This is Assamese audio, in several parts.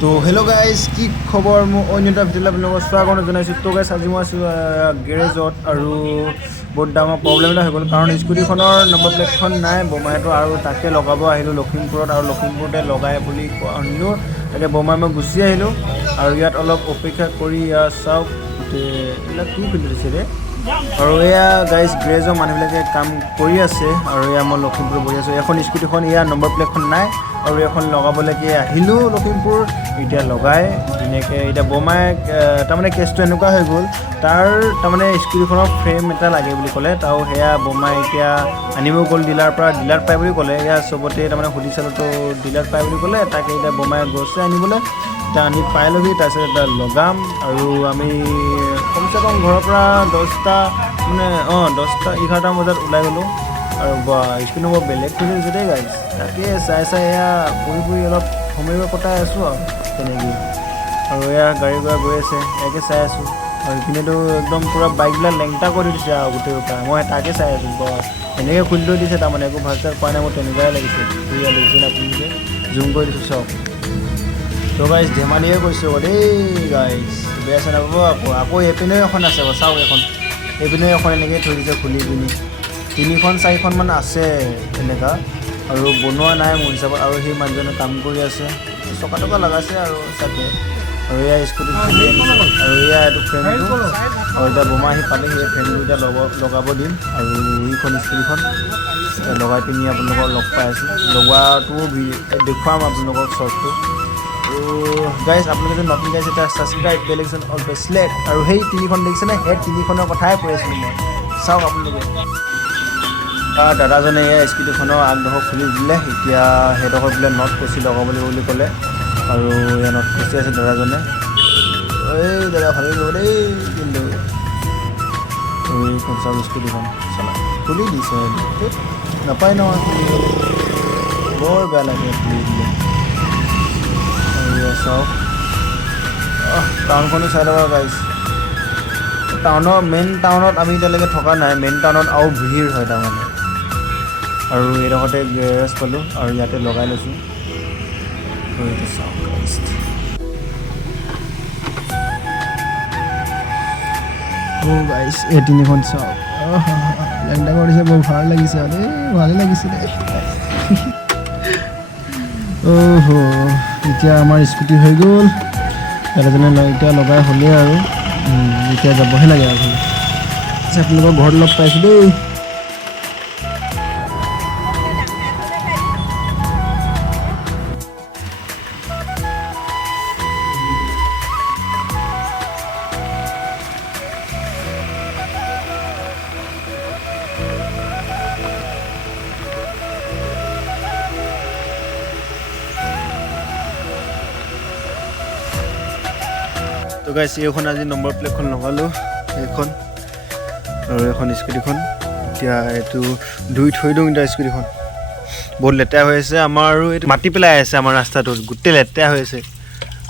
তো হেল্ল' গাইজ, কি খবৰ? মোৰ অন্য এটা ভিডিঅ'লৈ আপোনালোকক স্বাগতম জনাইছোঁ। তো গাইজ, আজি মই আছোঁ গেৰেজত আৰু বহুত ডাঙৰ প্ৰব্লেম এটা হৈ গ'ল, কাৰণ স্কুটিখনৰ নম্বৰ প্লেটখন নাই বমাইটো, আৰু তাকে লগাব আহিলোঁ লখিমপুৰত, আৰু লখিমপুৰতে লগাই বুলি কোৱা শুনিলোঁ। তাকে বমাই মই গুচি আহিলোঁ, আৰু ইয়াত অলপ অপেক্ষা কৰি ইয়াত চাওক এইবিলাক কি খুলি দিছে ৰে। আৰু এয়া গাইজ গেৰেজৰ মানুহবিলাকে কাম কৰি আছে, আৰু এয়া মই লখিমপুৰ বহি আছোঁ। এখন স্কুটিখন এয়া নম্বৰ প্লেটখন নাই, আৰু এখন লগাবলৈকে আহিলোঁ লখিমপুৰ। এতিয়া লগাই ধুনীয়াকৈ এতিয়া বমাই তাৰমানে কেছটো এনেকুৱা হৈ গ'ল, তাৰ তাৰমানে স্কুটিখনৰ ফ্ৰেম এটা লাগে বুলি ক'লে, তাও সেয়া বমাই এতিয়া আনিব গ'ল ডিলাৰৰ পৰা। ডিলাৰত পায় বুলি ক'লে, এয়া চবতে তাৰমানে সুধি চালোঁ, তো ডিলাৰত পায় বুলি ক'লে। তাকে এতিয়া বমাই গৈছে আনিবলৈ, এতিয়া আনি পাই ল'বি, তাৰপিছত এতিয়া লগাম। আৰু আমি কমচে কম ঘৰৰ পৰা 10টা 11টা বজাত ওলাই গ'লোঁ, আৰু স্কুটি মই বেলেগ খুলি দিছোঁ দেই গাইজ। তাকে চাই এয়া পঢ়ি অলপ সময় কটাই আছোঁ আৰু তেনেকৈ। আৰু এয়া গাড়ী ঘোঁৰা গৈ আছে, ইয়াকে চাই আছোঁ। আৰু ইপিনেতো একদম পূৰা বাইকবিলাক লেংটা কৰি দিছে আৰু গোটেই পৰা, মই তাকে চাই আছোঁ। এনেকৈ খুলি থৈ দিছে, তাৰমানে একো ভাল চাল পোৱা নাই, মোৰ তেনেকুৱাই লাগিছে। ফুৰিয়া লাগিছে না আপুনি যে জুম কৰি দিছোঁ চাওক। তো গাইজ ধেমালিয়ে কৈছোঁ দেই গাইজ, বেয়া চেয়া নাপাব। আকৌ এইপিনেও এখন আছে চাওক, এইপিনেও এখন এনেকৈ থৈ দিছে খুলি পিনি। 3-4খনমান আছে এনেকুৱা, আৰু বনোৱা নাই মোৰ হিচাপত। আৰু সেই মানুহজনে কাম কৰি আছে, চকা টকা লগাইছে আৰু চাগে। আৰু এয়া স্কুটিত খুলি আনিছে, আৰু এয়া এইটো ফ্ৰেমটো, আৰু এতিয়া বোমা আহি পালে সেই ফ্ৰেমটো এতিয়া লগাব দিম। আৰু এইখন স্কুটিখন লগাই পিনি আপোনালোকক লগ পাই আছোঁ। লগোৱাটো দেখুৱাম আপোনালোকক শ্বৰ্টটো। আৰু গাইজ, আপোনালোকে যদি নতুন গাইজ এতিয়া ছাবস্ক্ৰাইব বেলেগজন অল ব্ৰেচলেট, আৰু সেই 3খন দেখিছেনে, সেই 3খনৰ কথাই কৈ আছিলোঁ মই। চাওক আপোনালোকে, দাদাজনে এয়া স্কুটিখনৰ আগডোখৰ খুলি দিলে। এতিয়া সেইডোখৰ বোলে নট কচি লগাব লাগিব বুলি ক'লে, আৰু এয়া নট কচি আছে দাদাজনে। এই দাদা ভালেই কৰিব দেই, কিন্তু এইখন চাওক স্কুটিখন চলা খুলি দিছে, নাপায় নহয় খুলিবলৈ, বৰ বেয়া লাগে খুলি দিলে। আৰু চাওক টাউনখনো চাই ল'ব গাইজ। মেইন টাউনত আমি এতিয়ালৈকে থকা নাই, মেইন টাউনত আৰু ভিৰ হয় তাৰমানে। আৰু এইডোখৰতে গেৰেজ পালোঁ, আৰু ইয়াতে লগাই লৈছোঁ। গাইজ এই 3খন চাওক, লেংটা কৰিছে, বৰ ভাল লাগিছে আৰু ভালে লাগিছে দে। এতিয়া আমাৰ স্কুটি হৈ গ'ল, দাদাজনে এতিয়া লগাই হ'লেই, আৰু এতিয়া যাবহে লাগে আৰু আপোনালোকৰ ঘৰত লগ পাইছোঁ দেই। তো গাইজ, এইখন আজি নম্বৰ প্লেটখন লগালোঁ, এইখন, আৰু এখন স্কুটিখন। এতিয়া এইটো ধুই থৈ দিওঁ। এতিয়া স্কুটিখন বহুত লেতেৰা হৈ আছে আমাৰ, আৰু এইটো মাটি পেলাই আছে আমাৰ ৰাস্তাটোত, গোটেই লেতেৰা হৈ আছে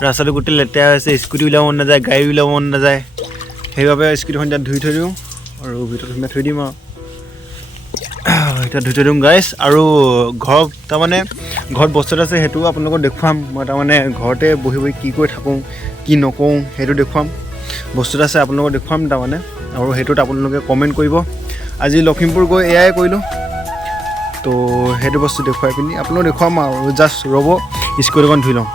ৰাস্তাটো, গোটেই লেতেৰা হৈ আছে। স্কুটি উলিয়াব মন নাযায়, গাড়ী উলিয়াব মন নাযায়, সেইবাবে স্কুটিখন এতিয়া ধুই থৈ দিওঁ, আৰু ভিতৰত সোমাই থৈ দিম। আৰু এতিয়া ধুই থৈ দিওঁ গাইজ। আৰু ঘৰত তাৰমানে ঘৰত বস্তু এটা আছে, সেইটোও আপোনালোকক দেখুৱাম। মই তাৰমানে ঘৰতে বহি কি কৰি থাকোঁ, কি নকৰোঁ, সেইটো দেখুৱাম। বস্তু এটা আছে আপোনালোকক দেখুৱাম তাৰমানে, আৰু সেইটোত আপোনালোকে কমেণ্ট কৰিব। আজি লখিমপুৰ গৈ এয়াই কৰিলোঁ, তো সেইটো বস্তু দেখুৱাই পিনি আপোনালোকক দেখুৱাম। আৰু জাষ্ট ৰ'ব, স্কুটিখন ধুই লওঁ।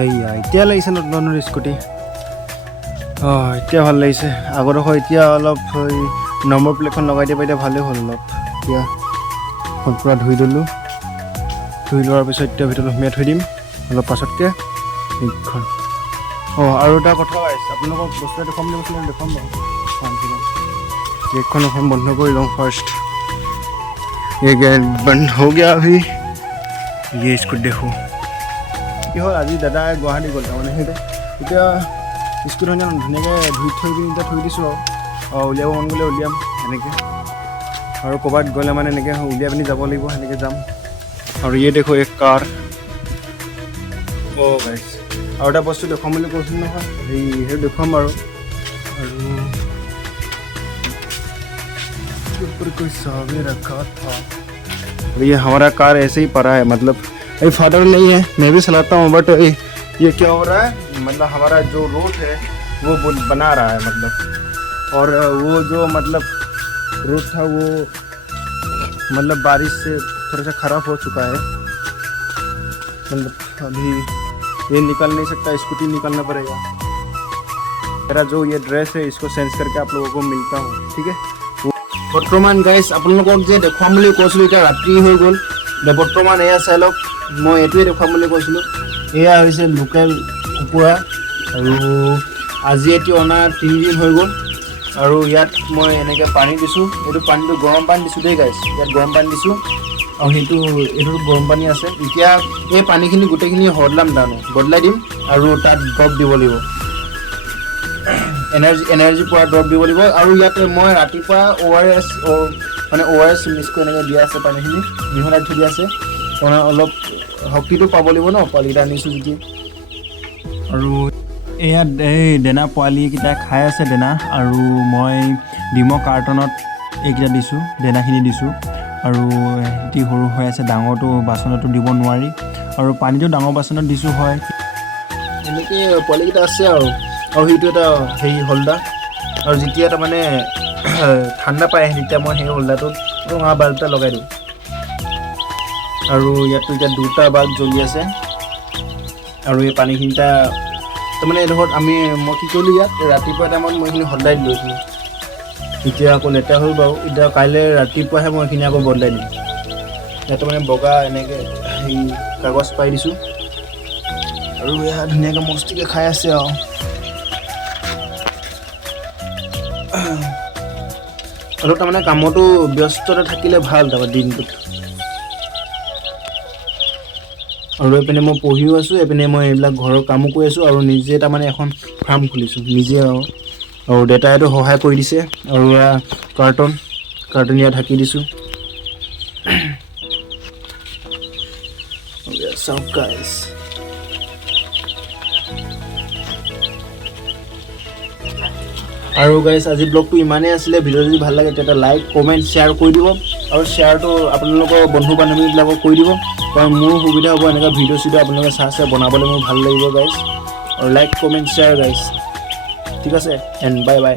এইয়া এতিয়া লাগিছে নতুন নতুন স্কুটি, এতিয়া ভাল লাগিছে। আগৰডোখৰ এতিয়া অলপ নম্বৰ প্লেটখন লগাই দিব এতিয়া ভালেই হ'ল অলপ। এতিয়া পূৰা ধুই দিলোঁ, ধুই লোৱাৰ পিছত এতিয়া ভিতৰত সোমাই থৈ দিম অলপ পাছতকৈ এইখন। আৰু এটা কথা আছে, আপোনালোকক বস্তু এটা দেখুৱাম বুলি কৈছিলে, দেখুৱাম বাৰু। গেটখন এখন বন্ধ কৰি লওঁ ফাৰ্ষ্ট। এই গেট বন্ধ হৈ গया अभी। ये स्कुट देखो কি হ'ল, আজি দাদা গুৱাহাটী গ'ল তাৰমানে, সেইটোৱে এতিয়া স্কুটখন ধুনীয়াকৈ ধুই থৈ পিনি এতিয়া থৈ দিছোঁ। আৰু উলিয়াব মন গ'লে উলিয়াম এনেকৈ, আৰু ক'ৰবাত গ'লে মানে এনেকৈ উলিয়াই পিনি যাব লাগিব, সেনেকৈ যাম। আৰু ইয়ে দেখো এক কাৰ। গাইছ, আৰু এটা বস্তু দেখুৱাম বুলি কৈছিলোঁ নহয়, সেইটো দেখুৱাম বাৰু। और कोई सावे रखा था। ये हमारा कार ऐसे ही पड़ा है, मतलब अभी फादर नहीं है, मैं भी चलाता हूँ, बट ये क्या हो रहा है, मतलब हमारा जो रोड है वो बना रहा है मतलब, और वो जो मतलब रोड था वो मतलब बारिश से थोड़ा सा ख़राब हो चुका है। मतलब अभी ये निकल नहीं सकता, स्कूटी निकलना पड़ेगा। मेरा जो ये ड्रेस है इसको चेंज करके आप लोगों को मिलता हूँ, ठीक है। বৰ্তমান গাইজ আপোনালোকক যে দেখুৱাম বুলি কৈছিলোঁ, এতিয়া ৰাতি হৈ গ'ল। বৰ্তমান এয়া চাই লওক, মই এইটোৱে দেখুৱাম বুলি কৈছিলোঁ। এয়া হৈছে লোকেল কুকুৰা, আৰু আজি এটি অনা 3 দিন হৈ গ'ল। আৰু ইয়াত মই এনেকৈ পানী দিছোঁ, এইটো পানীটো গৰম পানী দিছোঁ দেই গাইজ, ইয়াত গৰম পানী দিছোঁ, আৰু এইটো গৰম পানী আছে। এতিয়া এই পানীখিনি গোটেইখিনি বদলাই দিম, আৰু তাত ড্ৰপ দিব লাগিব, এনাৰ্জি পোৱা ড্ৰপ দিব লাগিব। আৰু ইয়াতে মই ৰাতিপুৱা ORS মিক্স কৰি এনেকৈ দিয়া আছে, পানীখিনি মিহলাই থৈ দিয়া আছে, মানে অলপ শক্তিটো পাব লাগিব ন পোৱালিকেইটা আনিছোঁ যদি। আৰু এয়া এই দানা পোৱালিকেইটা খাই আছে দানা, আৰু মই ডিমৰ কাৰ্টনত এইকেইটা দিছোঁ, দানাখিনি দিছোঁ। আৰু সিহঁতি সৰু হৈ আছে, ডাঙৰটো বাচনতো দিব নোৱাৰি, আৰু পানীটো ডাঙৰ বাচনত দিছোঁ হয়। এনেকৈ পোৱালিকেইটা আছে আৰু সেইটো এটা হেৰি হলদা, আৰু যেতিয়া তাৰমানে ঠাণ্ডা পায় তেতিয়া মই সেই হলদাটোত ৰঙা বাল্ব এটা লগাই দিওঁ। আৰু ইয়াতো এতিয়া 2টা বাল্ব জ্বলি আছে, আৰু এই পানীখিনিটা তাৰমানে এডোখৰত মই কি কৰিলোঁ, ইয়াত ৰাতিপুৱা টাইমত মই এইখিনি সদায় লৈছিলোঁ, এতিয়া আকৌ লেতেৰা হ'ল বাৰু। এতিয়া কাইলৈ ৰাতিপুৱাহে মই এইখিনি আকৌ বদলাই দিম। ইয়াত মানে বগা এনেকৈ হেৰি কাগজ পাই দিছোঁ, আৰু এয়া ধুনীয়াকৈ মস্তিকৈ খাই আছে আৰু। অলপ তাৰমানে কামতো ব্যস্ততা থাকিলে ভাল তাৰমানে দিনটোত। আৰু এইপিনে মই পঢ়িও আছোঁ, এইপিনে মই এইবিলাক ঘৰৰ কামো কৰি আছোঁ, আৰু নিজে তাৰমানে এখন ফাৰ্ম খুলিছোঁ নিজে, আৰু দেউতাইতো সহায় কৰি দিছে। আৰু এয়া কাৰ্টন ইয়াত ঢাকি দিছোঁ। চাওক গাইজ, আৰু গাইজ আজি ব্লগটো ইমানেই আছিলে। ভিডিঅ' যদি ভাল লাগে তেতিয়া লাইক, কমেণ্ট, শ্বেয়াৰ কৰি দিব, আৰু শ্বেয়াৰটো আপোনালোকৰ বন্ধু বান্ধৱীবিলাকক কৰি দিব, কাৰণ মোৰ সুবিধা হ'ব এনেকুৱা ভিডিঅ' আপোনালোকে চাই বনাবলৈ মোৰ ভাল লাগিব গাইজ। আৰু লাইক, কমেণ্ট, শ্বেয়াৰ গাইজ, ঠিক আছে, এণ্ড বাই বাই।